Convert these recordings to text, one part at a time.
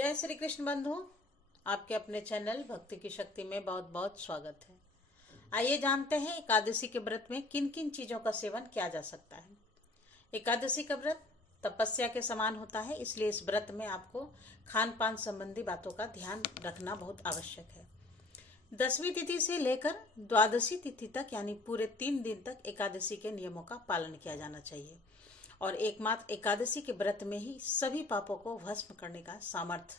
जय श्री कृष्ण बंधु, आपके अपने चैनल भक्ति की शक्ति में बहुत बहुत स्वागत है। आइए जानते हैं एकादशी के व्रत में किन किन चीजों का सेवन किया जा सकता है। एकादशी का व्रत तपस्या के समान होता है, इसलिए इस व्रत में आपको खान पान संबंधी बातों का ध्यान रखना बहुत आवश्यक है। 10वीं तिथि से लेकर द्वादशी तिथि तक यानी पूरे 3 दिन तक एकादशी के नियमों का पालन किया जाना चाहिए और एकमात्र एकादशी के व्रत में ही सभी पापों को भस्म करने का सामर्थ्य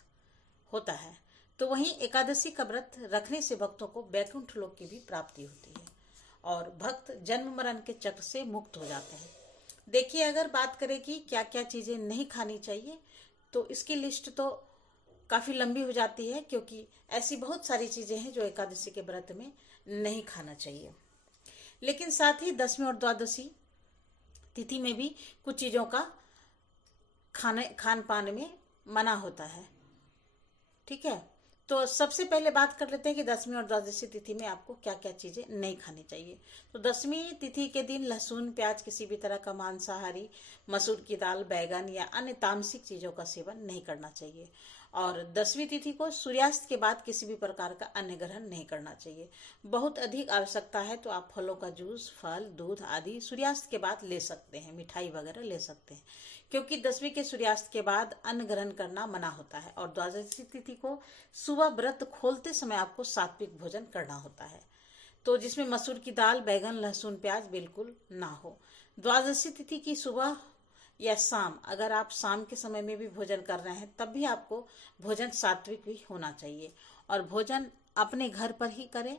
होता है। तो वहीं एकादशी का व्रत रखने से भक्तों को वैकुंठ लोक की भी प्राप्ति होती है और भक्त जन्म मरण के चक्र से मुक्त हो जाते हैं। देखिए, अगर बात करें कि क्या क्या चीजें नहीं खानी चाहिए तो इसकी लिस्ट तो काफी लंबी हो जाती है, क्योंकि ऐसी बहुत सारी चीजें हैं जो एकादशी के व्रत में नहीं खाना चाहिए। लेकिन साथ ही 10वीं और द्वादशी तिथि में भी कुछ चीजों का खान पान में मना होता है। ठीक है, तो सबसे पहले बात कर लेते हैं कि 10वीं और द्वादशी तिथि में आपको क्या क्या चीजें नहीं खानी चाहिए। तो 10वीं तिथि के दिन लहसुन, प्याज, किसी भी तरह का मांसाहारी, मसूर की दाल, बैगन या अन्य तामसिक चीजों का सेवन नहीं करना चाहिए। और 10वीं तिथि को सूर्यास्त के बाद किसी भी प्रकार का अन्न ग्रहण नहीं करना चाहिए। बहुत अधिक आवश्यकता है तो आप फलों का जूस, फल, दूध आदि सूर्यास्त के बाद ले सकते हैं, मिठाई वगैरह ले सकते हैं, क्योंकि 10वीं के सूर्यास्त के बाद अन्न ग्रहण करना मना होता है। और द्वादशी तिथि को सुबह व्रत खोलते समय आपको सात्विक भोजन करना होता है, तो जिसमें मसूर की दाल, बैगन, लहसुन, प्याज बिल्कुल ना हो। द्वादशी तिथि की सुबह या शाम, अगर आप शाम के समय में भी भोजन कर रहे हैं तब भी आपको भोजन सात्विक भी होना चाहिए और भोजन अपने घर पर ही करें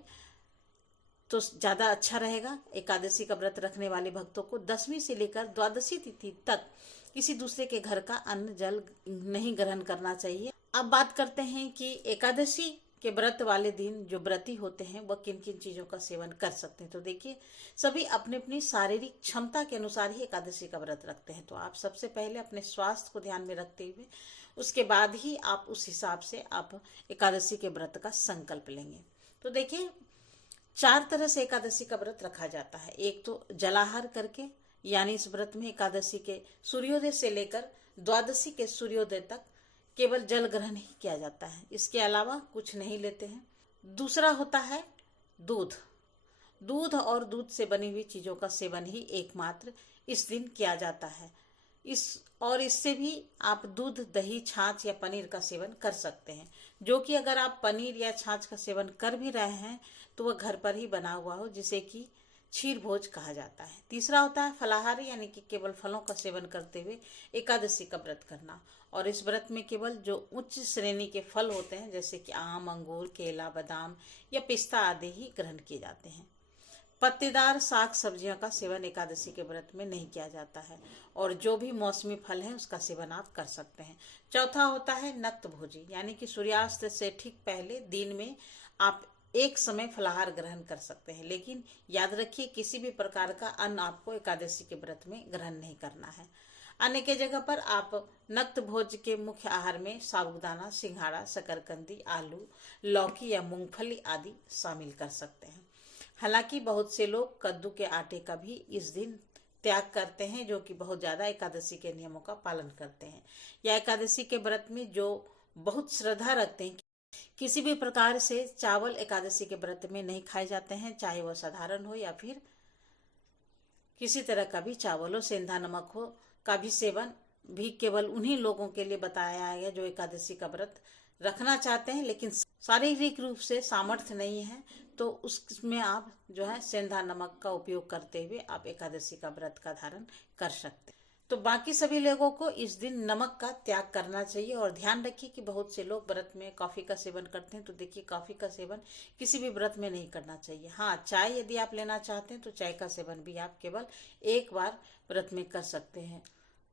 तो ज्यादा अच्छा रहेगा। एकादशी का व्रत रखने वाले भक्तों को 10वीं से लेकर द्वादशी तिथि तक किसी दूसरे के घर का अन्न जल नहीं ग्रहण करना चाहिए। अब बात करते हैं कि एकादशी के व्रत वाले दिन जो व्रती होते हैं वह किन किन चीजों का सेवन कर सकते हैं। तो देखिए, सभी अपनी अपनी शारीरिक क्षमता के अनुसार ही एकादशी का व्रत रखते हैं, तो आप सबसे पहले अपने स्वास्थ्य को ध्यान में रखते हुए उसके बाद ही आप उस हिसाब से आप एकादशी के व्रत का संकल्प लेंगे। तो देखिए, 4 तरह से एकादशी का व्रत रखा जाता है। एक तो जलाहार करके, यानी इस व्रत में एकादशी के सूर्योदय से लेकर द्वादशी के सूर्योदय तक केवल जल ग्रहण ही किया जाता है, इसके अलावा कुछ नहीं लेते हैं। दूसरा होता है दूध। दूध और दूध से बनी हुई चीजों का सेवन ही एकमात्र इस दिन किया जाता है। इससे भी आप दूध, दही, छाछ या पनीर का सेवन कर सकते हैं, जो कि अगर आप पनीर या छाछ का सेवन कर भी रहे हैं तो वह घर पर ही बना हुआ हो, जिसे कि क्षीर भोज कहा जाता है। तीसरा होता है फलाहार, यानी कि केवल फलों का सेवन करते हुए एकादशी का व्रत करना, और इस व्रत में केवल जो उच्च श्रेणी के फल होते हैं जैसे कि आम, अंगूर, केला, बादाम या पिस्ता आदि ही ग्रहण किए जाते हैं। पत्तेदार साग सब्जियों का सेवन एकादशी के व्रत में नहीं किया जाता है, और जो भी मौसमी फल है उसका सेवन आप कर सकते हैं। चौथा होता है नक्त भोजी, यानी कि सूर्यास्त से ठीक पहले दिन में आप एक समय फलाहार ग्रहण कर सकते हैं, लेकिन याद रखिए किसी भी प्रकार का अन्न आपको एकादशी के व्रत में ग्रहण नहीं करना है। अन्य के जगह पर आप नक्त भोज के मुख्य आहार में साबूदाना, सिंघाड़ा, शकरकंदी, आलू, लौकी या मूंगफली आदि शामिल कर सकते हैं। हालांकि बहुत से लोग कद्दू के आटे का भी इस दिन त्याग करते हैं, जो कि बहुत ज्यादा एकादशी के नियमों का पालन करते हैं, या एकादशी के व्रत में जो बहुत श्रद्धा रखते हैं। किसी भी प्रकार से चावल एकादशी के व्रत में नहीं खाए जाते हैं, चाहे वह साधारण हो या फिर किसी तरह का भी चावल हो। सेंधा नमक हो का भी सेवन भी केवल उन्हीं लोगों के लिए बताया गया जो एकादशी का व्रत रखना चाहते हैं, लेकिन शारीरिक रूप से सामर्थ्य नहीं है, तो उसमें आप जो है सेंधा नमक का उपयोग करते हुए आप एकादशी का व्रत का धारण कर सकते हैं। तो बाकी सभी लोगों को इस दिन नमक का त्याग करना चाहिए। और ध्यान रखिए कि बहुत से लोग व्रत में कॉफी का सेवन करते हैं, तो देखिए कॉफी का सेवन किसी भी व्रत में नहीं करना चाहिए। हाँ, चाय यदि आप लेना चाहते हैं तो चाय का सेवन भी आप केवल एक बार व्रत में कर सकते हैं।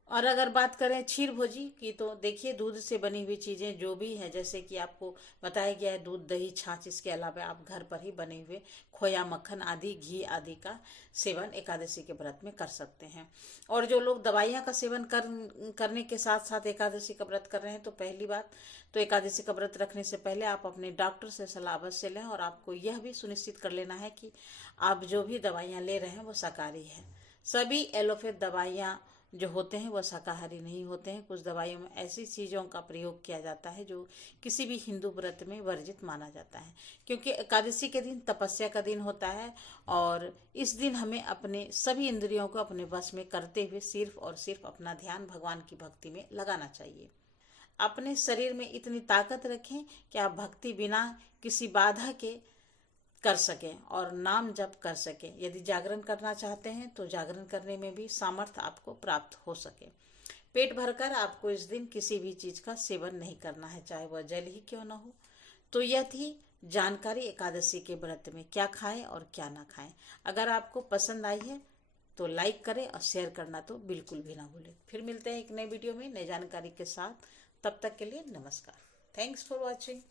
और अगर बात करें क्षीर भोजी की, तो देखिए दूध से बनी हुई चीजें जो भी है, जैसे कि आपको बताया गया है दूध, दही, छाछ, इसके अलावा आप घर पर ही बने हुए खोया, मक्खन आदि, घी आदि का सेवन एकादशी के व्रत में कर सकते हैं। और जो लोग दवाइयां का सेवन करने के साथ साथ एकादशी का व्रत कर रहे हैं, तो पहली बात तो एकादशी का व्रत रखने से पहले आप अपने डॉक्टर से सलाह अवश्य लें, और आपको यह भी सुनिश्चित कर लेना है कि आप जो भी दवाइयां ले रहे हैं वो शाकाहारी है। सभी एलोपैथ दवाइयां जो होते हैं वह शाकाहारी नहीं होते हैं। कुछ दवाइयों में ऐसी चीज़ों का प्रयोग किया जाता है जो किसी भी हिंदू व्रत में वर्जित माना जाता है, क्योंकि एकादशी के दिन तपस्या का दिन होता है और इस दिन हमें अपने सभी इंद्रियों को अपने वश में करते हुए सिर्फ और सिर्फ अपना ध्यान भगवान की भक्ति में लगाना चाहिए। अपने शरीर में इतनी ताकत रखें कि आप भक्ति बिना किसी बाधा के कर सकें और नाम जप कर सकें। यदि जागरण करना चाहते हैं तो जागरण करने में भी सामर्थ्य आपको प्राप्त हो सके। पेट भरकर आपको इस दिन किसी भी चीज का सेवन नहीं करना है, चाहे वह जल ही क्यों ना हो। तो यह थी जानकारी एकादशी के व्रत में क्या खाएं और क्या ना खाएं। अगर आपको पसंद आई है तो लाइक करें और शेयर करना तो बिल्कुल भी ना भूलें। फिर मिलते हैं एक नए वीडियो में नई जानकारी के साथ। तब तक के लिए नमस्कार। Thanks for watching.